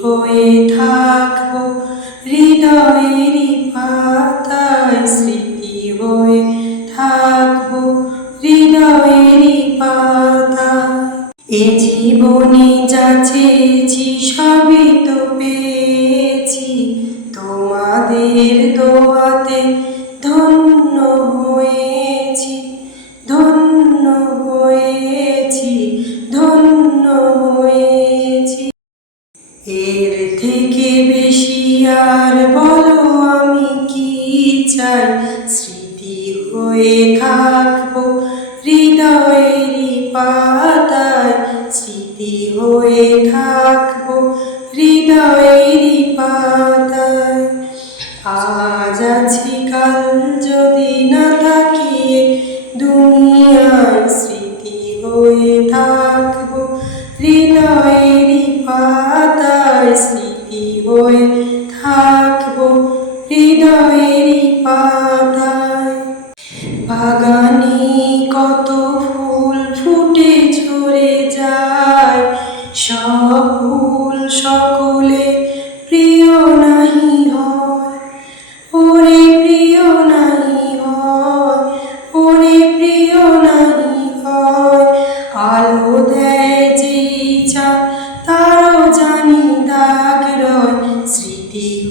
হয়ে থাকব হৃদয়েরই পাতায় স্মৃতি হয়ে থাকব হৃদয়েরই পাতা এ জীবনে যা সবই তো এর থেকে বেশি আর বলো আমি কি চাই? স্মৃতি হয়ে থাকব হৃদয়েরই পাতায়। স্মৃতি হয়ে থাকব হৃদয়েরই পাতায়। আজ আছি কাল যদি না থাকি এ দুনিয়ায় স্মৃতি হয়ে থাকব হৃদয়েরই পাতায়। স্মৃতি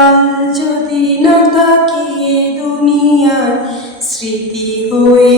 কাল যদি না থাকি দুনিয়া স্মৃতি হয়ে